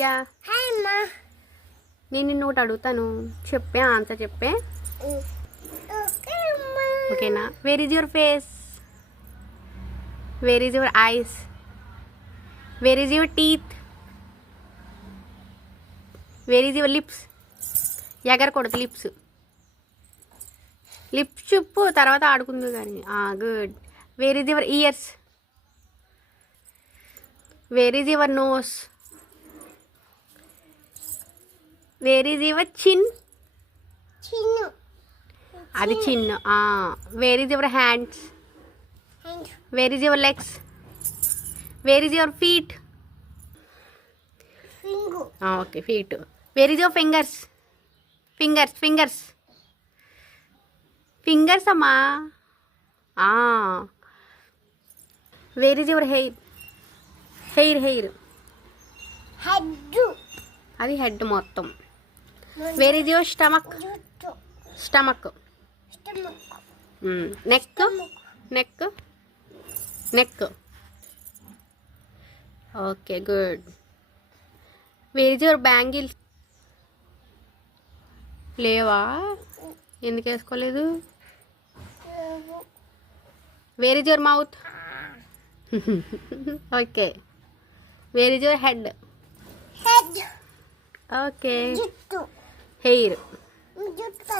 Yeah hi అమ్మా. నేను నిన్ను ఒకటి అడుగుతాను, చెప్పే ఆన్సర్ చెప్పే. ఓకే అమ్మా. ఓకేనా? Where is your face? Where is your eyes? Where is your teeth? Where is your lips? ఎగరకూడదు లిప్స్. లిప్స్ చెప్పు, తర్వాత ఆడుకుందు కానీ. Good. Where is your ears? Where is your nose? Where is your chin? Chin. అది చిన్న. Where is your hands? And where is your legs? Where is your feet? ఫింగు. Okay, feet. Where is your fingers? Fingers fingers fingers అమ్మా. Where is your hair? Hair hair head. అది head మొత్తం. Where is your stomach? జుట్టు. Stomach. Stomach. Neck? Neck neck. Okay, good. Where is your bangles? లేవా? ఎందుకు వేసుకోలేదు? Where is your mouth? Okay. Where is your head? Head. Okay. జుట్టు. Hair. జుట్టు.